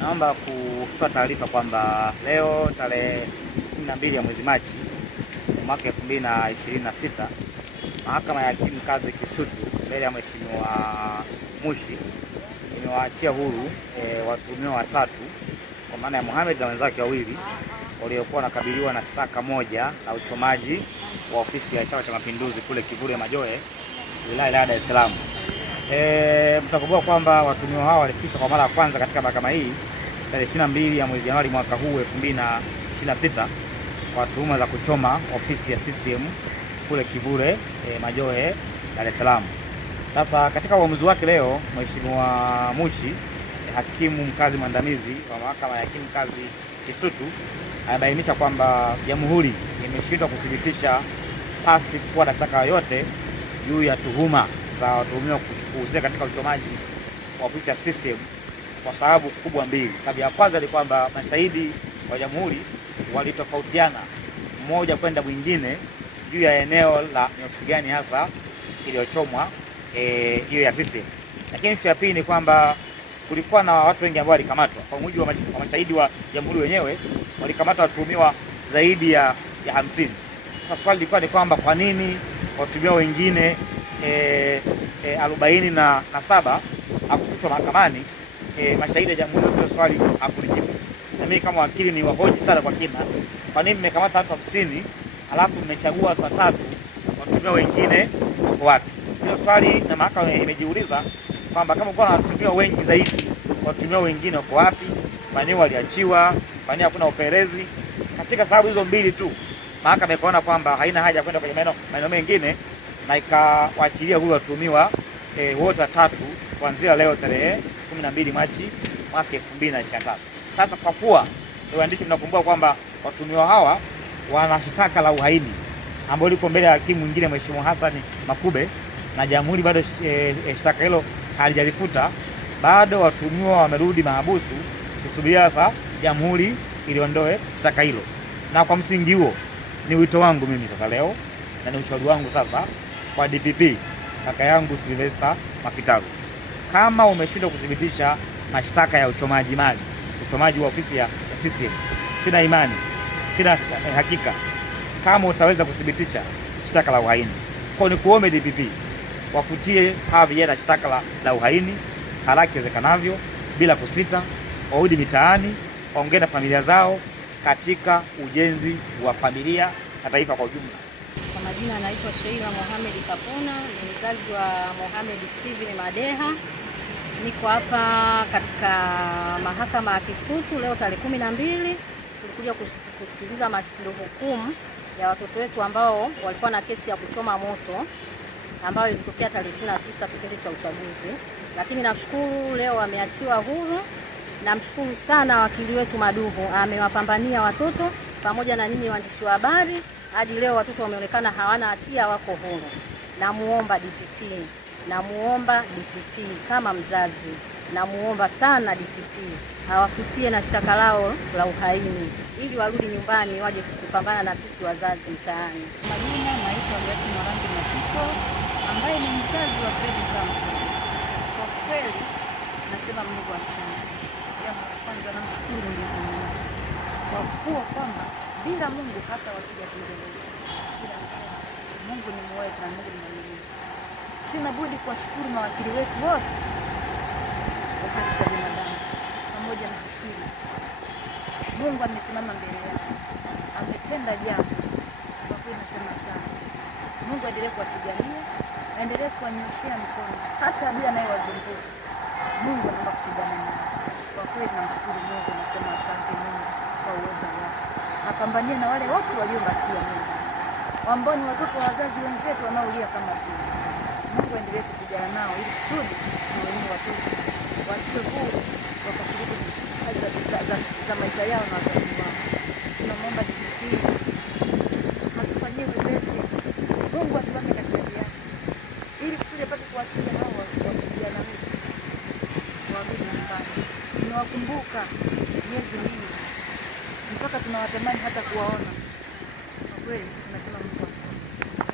Naomba kutoa taarifa kwamba leo tarehe 12 ya mwezi Machi mwaka 2026 Mahakama ya Hakimu Mkazi Kisutu mbele ya Mheshimiwa Mushi imewaachia huru watuhumiwa watatu kwa maana ya Mohamed na wenzake wawili waliokuwa wanakabiliwa na shtaka moja la uchomaji wa ofisi ya Chama cha Mapinduzi kule Kivule Majohe, wilaya ya Dar es Salaam. Mtakumbuka kwamba watuhumiwa hao walifikishwa kwa mara ya kwanza katika mahakama hii tarehe 22 ya mwezi Januari mwaka huu 2026 kwa tuhuma za kuchoma ofisi ya CCM kule Kivule Majohe, Dar es Salaam. Sasa katika uamuzi wake leo, Mheshimiwa Mushi, hakimu mkazi mwandamizi wa Mahakama ya Hakimu Mkazi Kisutu, amebainisha kwamba Jamhuri imeshindwa kuthibitisha pasi kuwa na shaka yoyote juu ya tuhuma za watuhumiwa kuhusika katika uchomaji wa ofisi ya CCM kwa sababu kubwa mbili. Sababu ya kwanza ni kwamba mashahidi wa Jamhuri walitofautiana mmoja kwenda mwingine juu ya eneo la ofisi gani hasa iliyochomwa hiyo ya CCM. Lakini ya pili ni kwamba kulikuwa na watu wengi ambao walikamatwa. Kwa mujibu wa mashahidi wa Jamhuri wenyewe, walikamata watuhumiwa zaidi ya 50. Sasa swali lilikuwa ni kwamba kwa nini watuhumiwa wengine 47 hakufikishwa mahakamani? Mashahidi ya Jamhuri hilo swali hakulijibu. Na mimi kama wakili ni wahoji sana kwa kina, kwa nini mmekamata watu 50 alafu mmechagua watu watatu, watuhumiwa wengine wako wapi? Hilo swali na mahakama imejiuliza kwamba kama kuna watuhumiwa wengi zaidi, watuhumiwa wengine wako wapi? Kwa nini waliachiwa? Kwa nini hakuna upelelezi? Katika sababu hizo mbili tu, mahakama ikaona kwamba haina haja kwenda kwenye maeneo mengine na ikawaachilia huru watuhumiwa wote watatu kuanzia leo tarehe 12 Machi mwaka 2023. Sasa kwa kuwa waandishi mnakumbuka kwamba watuhumiwa hawa wana shtaka la uhaini ambalo liko mbele ya hakimu mwingine Mheshimiwa Hassan Makube, na Jamhuri bado shtaka hilo halijalifuta, bado watuhumiwa wamerudi mahabusu kusubiria sasa Jamhuri iliondoe shtaka hilo. Na kwa msingi huo ni wito wangu mimi sasa leo na ni ushauri wangu sasa kwa DPP kaka yangu Sylvester Mapitalo, kama umeshindwa kudhibitisha mashtaka ya uchomaji mali, uchomaji wa ofisi ya CCM, sina imani, sina hakika kama utaweza kudhibitisha shtaka la uhaini. Kwa ni kuombe DPP wafutie hawa vijana shtaka la uhaini haraka iwezekanavyo bila kusita, warudi mitaani, waongee na familia zao katika ujenzi wa familia na taifa kwa ujumla. Kwa majina anaitwa Sheila Mohamed Kapona, ni mzazi wa Mohamed Steven Madeha. Niko hapa katika mahakama ya Kisutu leo tarehe 12. Tulikuja kusikiliza hukumu ya watoto wetu ambao walikuwa na kesi ya kuchoma moto ambayo ilitokea tarehe 29 kipindi cha uchaguzi. Lakini nashukuru leo wameachiwa huru. Namshukuru sana wakili wetu Maduhu, amewapambania watoto pamoja na nyinyi waandishi wa habari. Hadi leo watoto wameonekana hawana hatia, wako huru. Namuomba DPP kama mzazi, namuomba sana DPP hawafutie na shtaka lao la uhaini ili warudi nyumbani waje kupambana na sisi wazazi mtaani. Majina naitwa Yaki Marangi Matiko, ambaye ni mzazi wa Fred Samson. Kwa kweli nasema Mungu asante. Jambo la kwanza namshukuru Mwenyezi Mungu kwa kuwa kwamba bila Mungu hata wakija singeweza. Ila nasema Mungu ni mwema na Mungu ni mwaminifu. Sina budi kuwashukuru mawakili wetu wote wa haki za binadamu pamoja na hakimu. Mungu amesimama mbele yetu, ametenda jambo. Kwa kweli nasema asante. Mungu aendelee kuwapigania, aendelee kuwanyoshea mkono hata adui anayewazunguka. Mungu anaomba kupigana nao. Kwa kweli namshukuru Mungu, nasema asante Mungu kwa uwezo wake. Apambanie na wale wote waliobakia Mungu, ambao ni watoto wa wazazi wenzetu wanaolia kama sisi. Mungu aendelee kupigana nao ili kusudi na wenyewe watoto wachiwe huru wakashiriki za maisha yao na wazazi wao. Tunamwomba DPP atufanyie wepesi, Mungu asimame katikati yake ili kusudi apate kuachia hao vijana wetu warudi nyumbani. Tunawakumbuka miezi mingi mpaka tunawatamani hata kuwaona. Kwa kweli